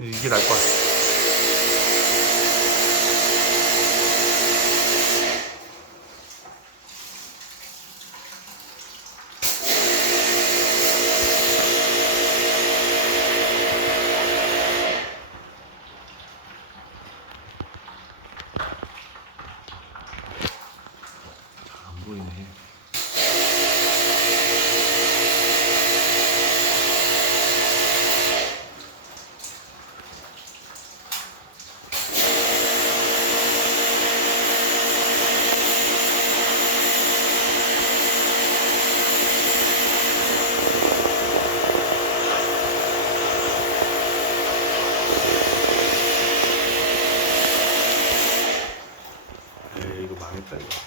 이게 나을 것 같아. 안 보이네. 에이, 이거 망했다 이거.